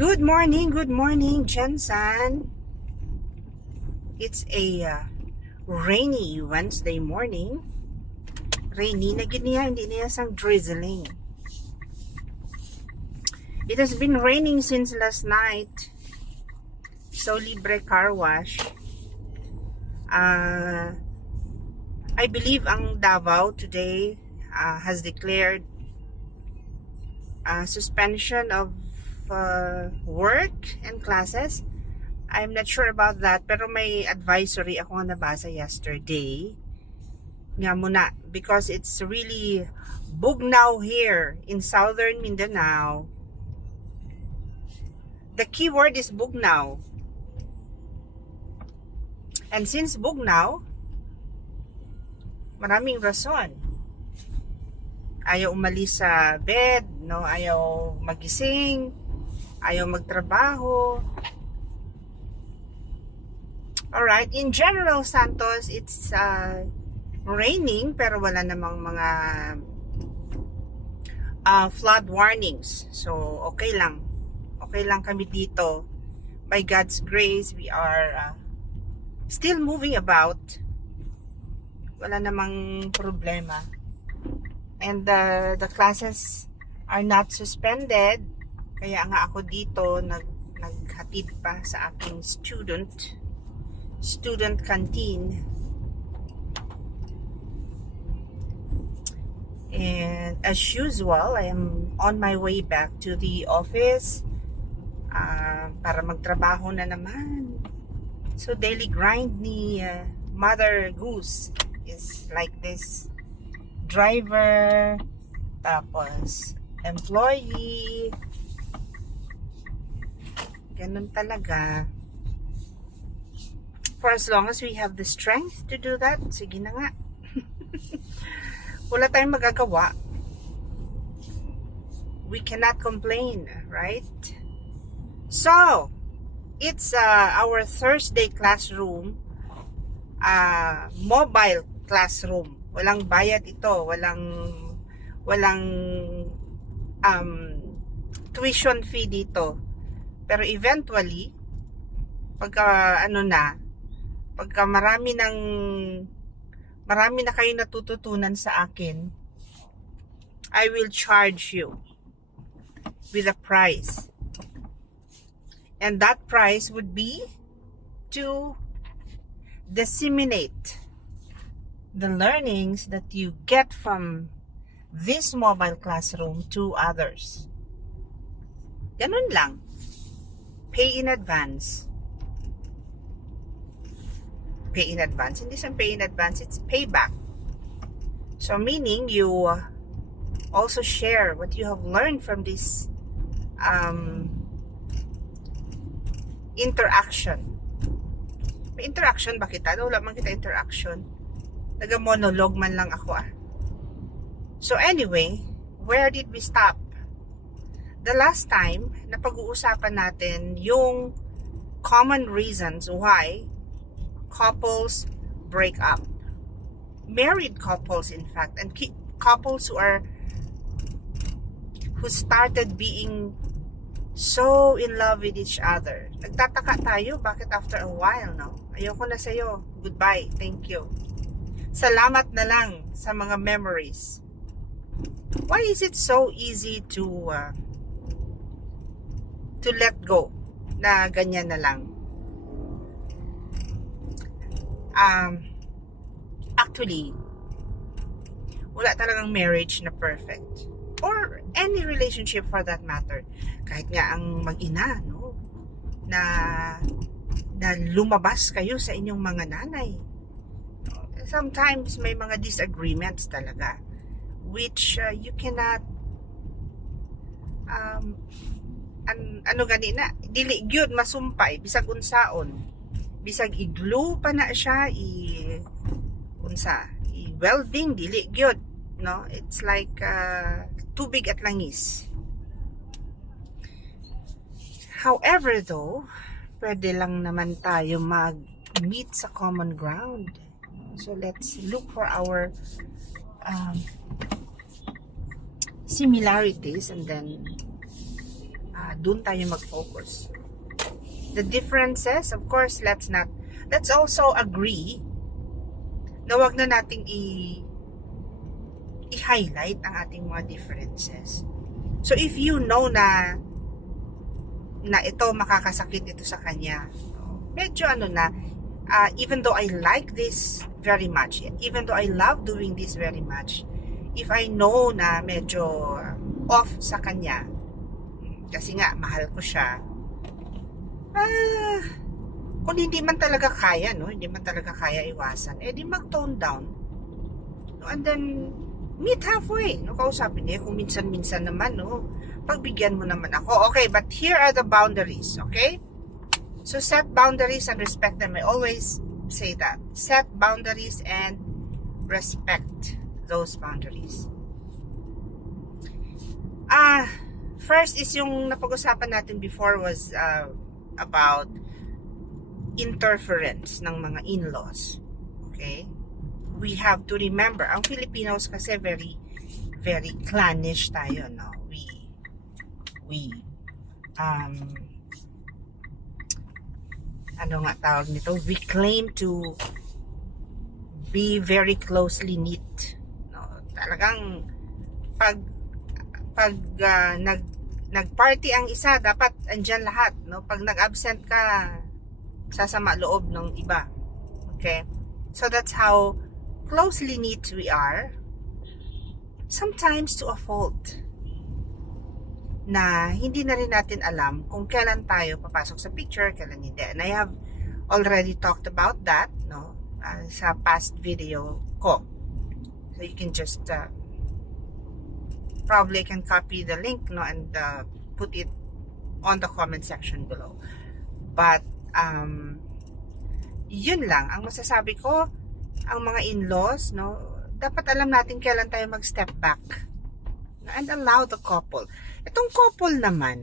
Good morning, Jensen. It's a rainy Wednesday morning. Rainy na gid niya, hindi niya sang drizzling. It has been raining since last night. So libre car wash. I believe ang Davao today has declared suspension of work and classes. I'm not sure about that, pero may advisory ako na nabasa yesterday nga muna, because it's really bugnaw here in southern Mindanao. The key word is bugnaw. And since bugnaw, maraming rason. Ayaw umalis sa bed, no? Ayaw magising, ayaw magtrabaho. Alright, in General Santos, it's raining, pero wala namang mga flood warnings. So, okay lang. Okay lang kami dito. By God's grace, we are still moving about. Wala namang problema. And the classes are not suspended. Kaya nga ako dito naghatid pa sa aking student canteen. And as usual, I am on my way back to the office para magtrabaho na naman. So daily grind ni Mother Goose is like this. Driver, tapos employee, ganun talaga. For as long as we have the strength to do that, sige na nga. Wala tayong magagawa. We cannot complain, right? So, it's our Thursday classroom, mobile classroom. Walang bayad ito, walang tuition fee dito. Pero eventually, pagka marami na kayo natututunan sa akin, I will charge you with a price. And that price would be to disseminate the learnings that you get from this mobile classroom to others. Ganun lang. Pay in advance. Pay in advance. Hindi sa pay in advance, it's payback. So meaning you also share what you have learned from this interaction. May interaction ba kita? Wala man kita interaction. Nag-monologue man lang ako . So anyway, where did we stop? The last time, napag-uusapan natin yung common reasons why couples break up. Married couples, in fact, and couples who started being so in love with each other. Nagtataka tayo, bakit after a while, no? Ayoko na sa'yo. Goodbye. Thank you. Salamat na lang sa mga memories. Why is it so easy to let go na ganyan na lang? Actually, wala talagang marriage na perfect. Or any relationship for that matter. Kahit nga ang mag-ina, no? Na lumabas kayo sa inyong mga nanay. Sometimes may mga disagreements talaga, which you cannot ganina, dili gyud masumpay bisag unsaon, bisag i-glue pa na siya, i-welding, dili gyud, no? It's like tubig at langis. However though, pwede lang naman tayo mag-meet sa common ground. So let's look for our similarities and then Doon tayo mag-focus. The differences, of course, let's also agree na wag na nating i-highlight ang ating mga differences. So if you know na ito makakasakit ito sa kanya, medyo even though I like this very much, even though I love doing this very much, if I know na medyo off sa kanya, kasi nga mahal ko siya, kung hindi man talaga kaya, hindi man talaga kaya iwasan, di mag-tone down, and then meet halfway, kausapin niya kung minsan-minsan naman, pagbigyan mo naman ako. Okay, but here are the boundaries, okay? So set boundaries and respect them. I always say that. Set boundaries and respect those boundaries. First is yung napag-usapan natin before was about interference ng mga in-laws. Okay? We have to remember, ang Filipinos kasi very, very clannish tayo, no? We ano nga tawag nito? We claim to be very closely knit, no? Talagang pag nag-party ang isa, dapat andyan lahat, no? Pag nag-absent ka, sasama loob ng iba. Okay? So that's how closely knit we are, sometimes to a fault, na hindi na rin natin alam kung kailan tayo papasok sa picture, kailan hindi. And I have already talked about that, no, sa past video ko. So you can just probably can copy the link, no, and put it on the comment section below. But yun lang ang masasabi ko. Ang mga in-laws, no, dapat alam natin kailan tayo mag-step back and allow the couple. Itong couple naman,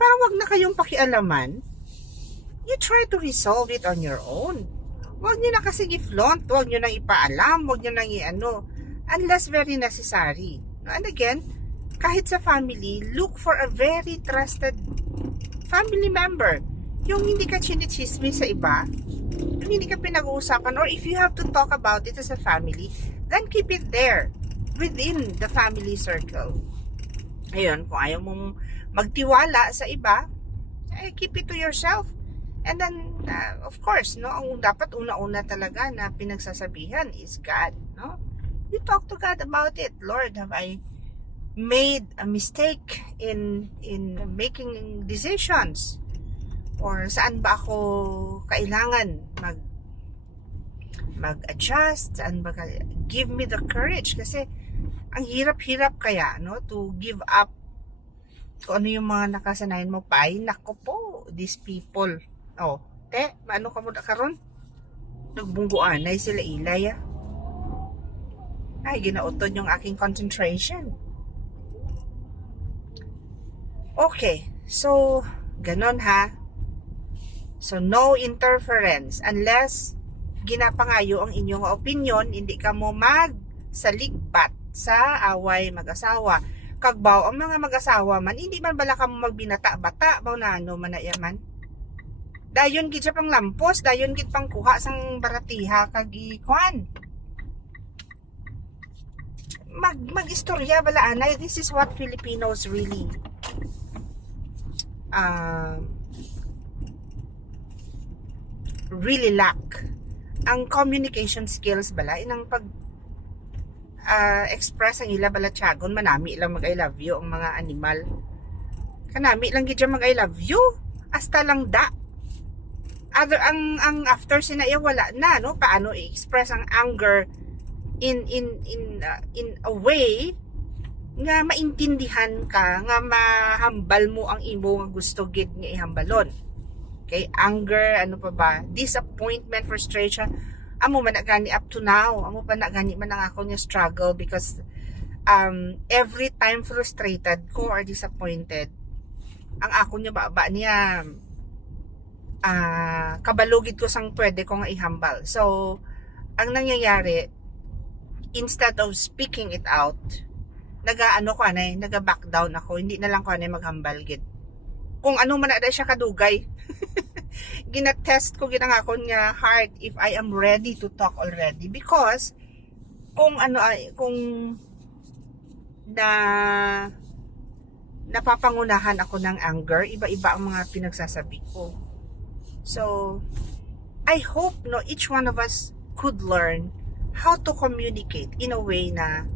parang wag na kayong pakialaman. You try to resolve it on your own. Wag nyo na kasi i-flaunt, wag nyo nang ipaalam, wag nyo nang unless very necessary. And again, kahit sa family, look for a very trusted family member. Yung hindi ka chinichismis sa iba, yung hindi ka pinag-uusapan, or if you have to talk about it as a family, then keep it there, within the family circle. Ayun, kung ayaw mong magtiwala sa iba, keep it to yourself. And then, of course, no, ang dapat una-una talaga na pinagsasabihan is God, no? You talk to God about it. Lord, have I made a mistake in making decisions? Or saan ba ako kailangan mag-adjust? Saan ba give me the courage? Kasi ang hirap-hirap kaya, no, to give up kung ano yung mga nakasanayan mo pa. Ay, nako po, these people. Oh, ano ka mo na karon? Nagbungguan ay sila ilay, Ay, ginautod yung aking concentration. Okay, so ganon ha. So, no interference unless ginapangayo ang inyong opinion, hindi ka mo magsaligbat sa away mag-asawa. Kagbaw, ang mga mag-asawa man, hindi man bala ka mo magbinata-bata, baw na ano man na yaman. Dayon gid siya pang lampos, dayon gid pang kuha sang baratiha kagikuan. Mag-istorya bala anay. This is what Filipinos really really lack. Ang communication skills bala, inang pag express ang ila bala tiyagon, manami lang mag I love you ang mga animal. Kanami lang gid mag I love you. Hasta lang da. Ang after sinaya wala na, no? Paano i-express ang anger in a way nga maintindihan ka, nga mahambal mo ang imo nga gusto gid nga ihambalon. Okay, anger, ano pa ba? Disappointment, frustration. Amo man na gani up to now. Amo pa na gani man ang ako nga struggle because every time frustrated ko or disappointed, ang ako niya ba niya kabalugid ko sang pwede ko nga ihambal. So, ang nangyayari, instead of speaking it out, naga-back down ako. Hindi na lang ko maghambal gid. kung ano man na siya kadugay. Ginatest ko ginangakon niya heart if I am ready to talk already, because kung ano ay kung napapangunahan ako ng anger, iba-iba ang mga pinagsasabi ko. So I hope each one of us could learn how to communicate in a way na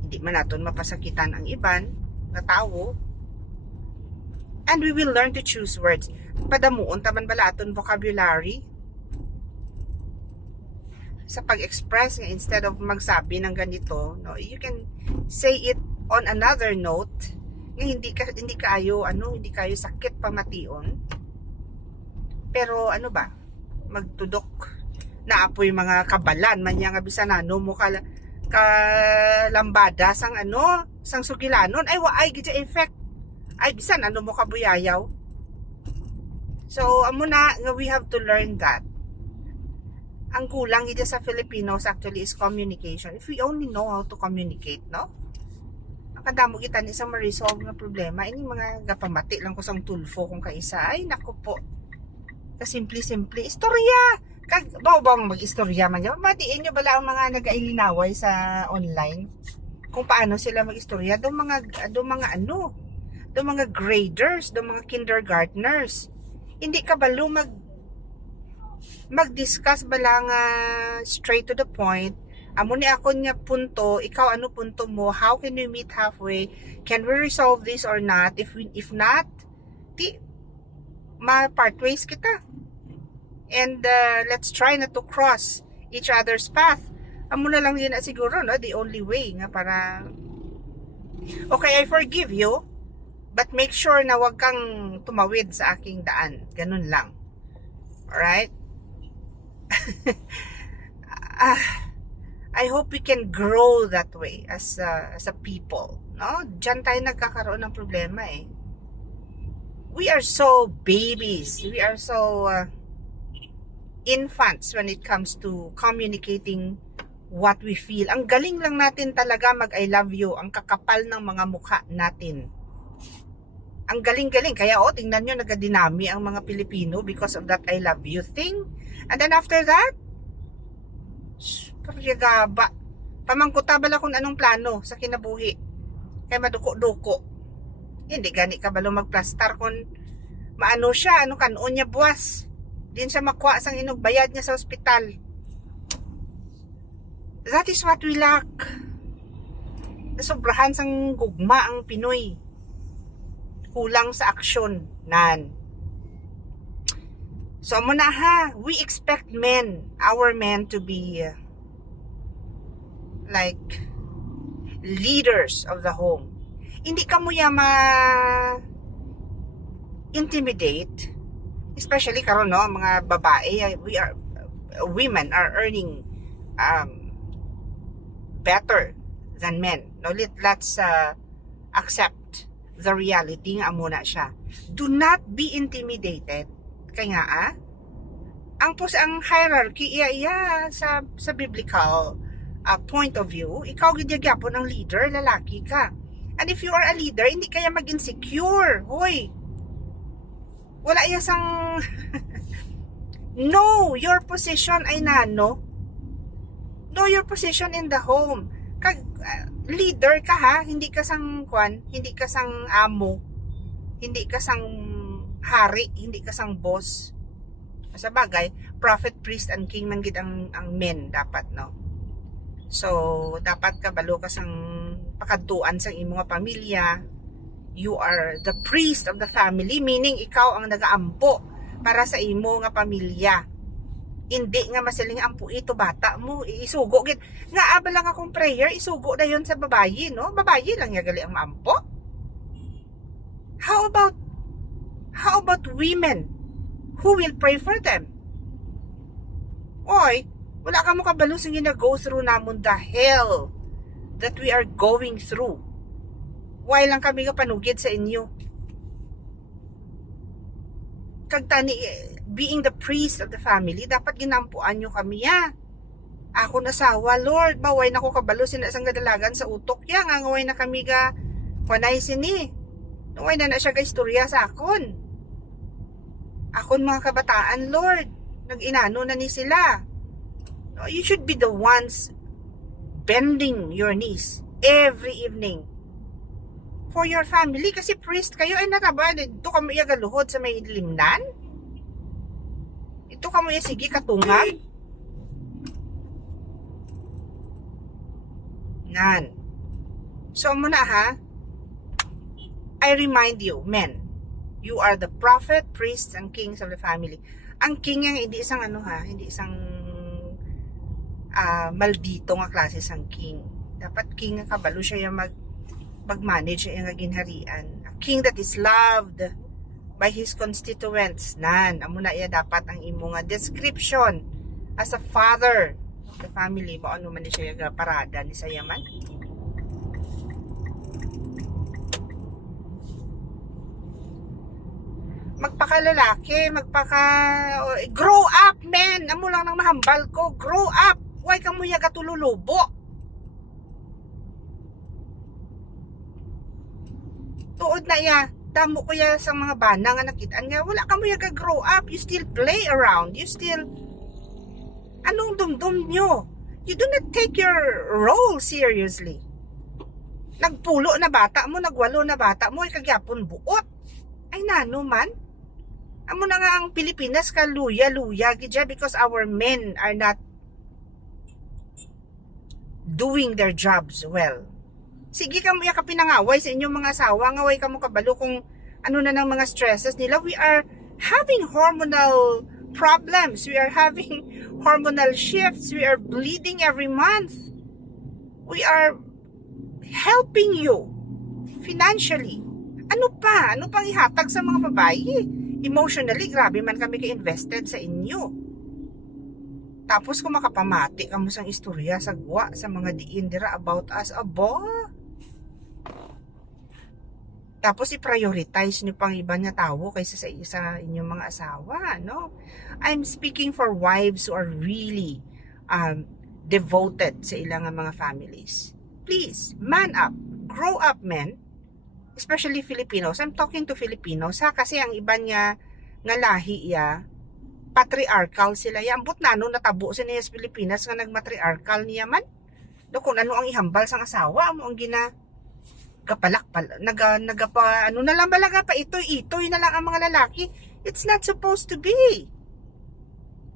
hindi man naton mapasakitan ang iban na tao, and we will learn to choose words. Padamuon taman bala aton vocabulary sa pag-express nga, instead of magsabi ng ganito, you can say it on another note nga hindi kayo sakit pamation, pero magtudok na apoy mga kabalan man nga bisan mo kalambada sang sugilanon ay waay gid effect, ay bisan mo kabuyayaw. So amo na nga we have to learn that ang kulang ito sa Filipinos actually is communication. If we only know how to communicate, ang kadamo kita ni isang ma-resolve nga problema, ini mga gapamati lang ko sang tulfo kung kaisa, ay naku po, kasimple-simple istorya kag bawbang mag-istorya man yan, matiin nyo bala ang mga nagailinaway sa online kung paano sila mag-istorya, do mga graders, do mga kindergartners. Hindi ka balo mag-discuss bala nga straight to the point. Amo ni ako niya punto, ikaw ano punto mo, how can we meet halfway, can we resolve this or not, if not, ma-part ways kita, and let's try not to cross each other's path. Amo na lang yun siguro the only way nga para okay, I forgive you, but make sure na wag kang tumawid sa aking daan. Ganun lang. Alright? I hope we can grow that way as a people. Diyan tayo nagkakaroon ng problema eh. We are so babies. We are so infants when it comes to communicating what we feel. Ang galing lang natin talaga mag-I love you. Ang kakapal ng mga mukha natin. Ang galing-galing. Kaya tingnan nyo, nagadinami ang mga Pilipino because of that I love you thing. And then after that, paryagaba. Pamangkuta bala kung anong plano sa kinabuhi. Kaya maduko-duko. Hindi gani ka balo magplastar kung maano siya, kanon niya buwas. Din siya makuha sang inog bayad niya sa ospital. That is what we lack. Sobrahan sang gugma ang Pinoy. Kulang sa aksyon nan. So muna we expect our men to be like leaders of the home. Hindi ka mo intimidate, especially karon mga babae, women are earning better than men. Let's accept the reality nga muna siya. Do not be intimidated. Kaya nga ang hierarchy sa biblical point of view, ikaw gid gyapon ang leader, lalaki ka. And if you are a leader, hindi kaya mag-insecure. Hoy. Wala sang know your position ay nano. Know your position in the home. Leader ka hindi ka sang hindi ka sang amo, hindi ka sang hari, hindi ka sang boss. Sa bagay, prophet, priest, and king man gid ang men dapat, So, dapat ka balo ka sang pakadtuan sang imong pamilya. You are the priest of the family, meaning ikaw ang nagaampo para sa imo nga pamilya. Hindi nga masiling ampo ito bata mo, isugo gid. Nga abal lang akong prayer, isugo na yon sa babayi, Babayi lang ya gali ang maampo. How about women? Who will pray for them? Oy, wala ka mo kabalo sa go through namon the hell that we are going through. Why lang kami nga panugid sa inyo? Kagtani, being the priest of the family, dapat ginampuan nyo kami Ako nasawa, Lord, baway na ko kabalo sinasang gadalagan sa utok nga ngaway na kami ga panay sini. Naway na siya istorya sa akon. Akon mga kabataan, Lord, nag-inano na ni sila. No, you should be the ones bending your knees every evening for your family. Kasi priest kayo, ay nataba, ito ka mo galuhod sa may limnan. Ito ka mo sige katungag. Nan. So muna ha, I remind you, men, you are the prophet, priests, and kings of the family. Ang king yang hindi isang ano ha, hindi isang maldito nga klase sang king. Dapat king nga kabalo siya yung mag-manage siya yung ginharian. A king that is loved by his constituents. Nan, amo na iya dapat ang imo nga description as a father of the family. Ba ano man ni siya yung parada ni sayaman. Magpakalalaki, grow up, men. Amo lang nang mahambal ko, grow up. Huwag kang muya katululubo. Tuod na iya, damo ko ya sa mga bana nga nakitaan nga, wala ka muya ka-grow up. You still play around. You still, anong dumdum nyo? You do not take your role seriously. Nagpulo na bata mo, nagwalo na bata mo, ay kagyapon buot. Ay nano man. Amo na nga ang Pilipinas kaluya-luya gidya because our men are not doing their jobs well. Sige ka mo pinangaway sa inyong mga asawa, ngaway ka mo kabalo kung ano na ng mga stresses nila. We are having hormonal problems. We are having hormonal shifts. We are bleeding every month. We are helping you financially. Ano pa? Ano pang ihatag sa mga babae? Emotionally, grabe man kami ka-invested sa inyo. Tapos kung makapamati ka mo sang istorya sa gwa, sa mga diindira about us, abo. Tapos i-prioritize nyo pang iba niya tao kaysa sa inyong mga asawa, no? I'm speaking for wives who are really devoted sa ilang mga families. Please, man up. Grow up, men. Especially Filipinos. I'm talking to Filipinos, ha? Kasi ang iba niya nga lahi ya, patriarchal sila ya. Ambot na natabo sa niya sa Pilipinas nga nagmatriarchal niya man. Do kung ano ang ihambal sang asawa mo ang gina kapalakpal ano na lang balaga pa itoy na lang ang mga lalaki. It's not supposed to be.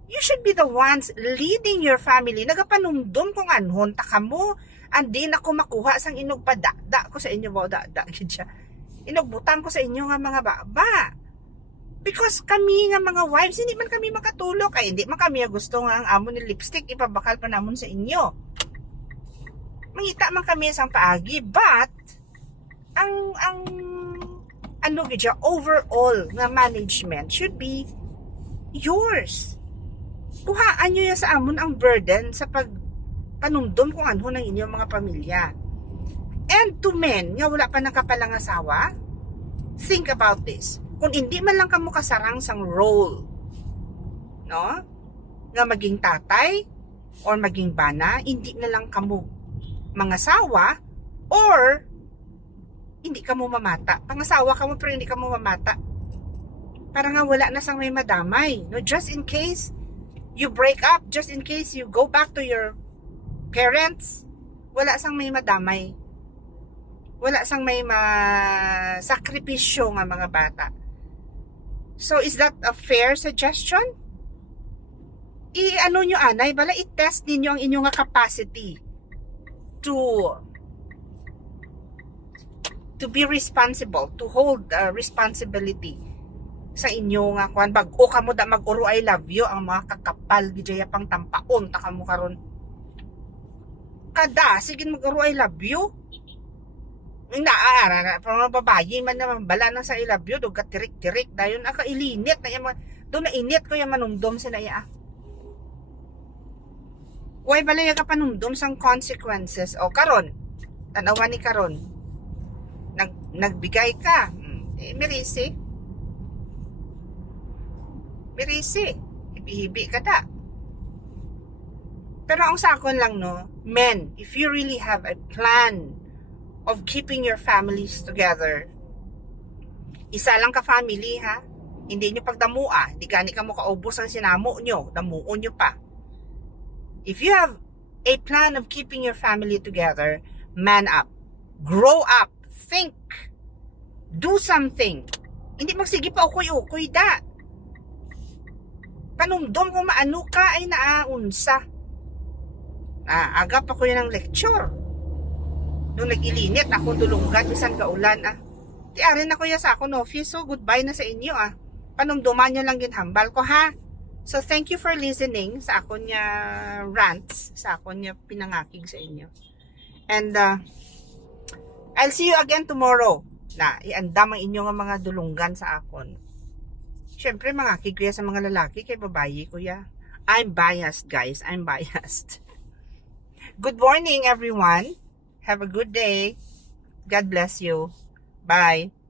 You should be the ones leading your family. Nagapanumdum kung anhon ta kamo. Andi na ko makuha sang inog padada ko sa inyo ba da gid siya. Inugbutang ko sa inyo nga mga baba. Because kami nga mga wives, hindi man kami makatulog. Ay, hindi man kami gusto nga ang amo ni lipstick, ipabakal pa namon sa inyo. Mangita man kami sang paagi, but ang ano gidya, overall nga management should be yours. Kuhaan nyo ya sa amon ang burden sa pagpanumdum kung ano ng inyong mga pamilya. And to men, nga wala pa nakapalang asawa, think about this. Kung hindi man lang kamo kasarang sang role, no? Nga maging tatay or maging bana, hindi na lang kamo mangasawa or hindi kamo mamata. Pangasawa kamo pero hindi kamo mamata. Para nga wala na sang may madamay, no? Just in case you break up, just in case you go back to your parents, wala sang may madamay. Wala sang may masakripisyo nga mga bata. So, is that a fair suggestion? I-ano nyo anay, bala i-test ninyo ang inyong capacity to be responsible, to hold responsibility sa inyo nga kuan bag-o kamo da mag-uro I love you ang mga kakapal gidya pang tampaon ta kamo karon. Kada sige mag-uro I love you. Inaara para babayi man naman bala na sa I love you dog tirik-tirik dayon aka ilinit na yung do na init ko yung manumdum sila ya. Way balay ka panumdum sang consequences o karon. Tanawa ni karon. Nagbigay ka. Mirisi. Hibi-hibi ka da. Pero ang sakon lang no, men, if you really have a plan of keeping your families together, Isa lang ka family, ha? Hindi nyo pagdamua. Di ka mo kaubos ang sinamo nyo. Damuon nyo pa. If you have a plan of keeping your family together, man up. Grow up. Think. Do something. Hindi magsige pa ukoy-ukoy da. Panumdom kung maano ka ay naaunsa. Agap ako yun ng lecture. Nung nag-ilinit, akong dulunggan, bisan kaulan, Tiarin ako ya sa akong office, so goodbye na sa inyo, Panumduman nyo lang ginhambal ko, ha? So, thank you for listening sa akong niya rants, sa akong niya pinangakig sa inyo. And, I'll see you again tomorrow na iandam ang inyong mga dulunggan sa akon. Siyempre, mangakig ko ya sa mga lalaki, kay babayi ko ya. I'm biased, guys. I'm biased. Good morning, everyone. Have a good day. God bless you. Bye.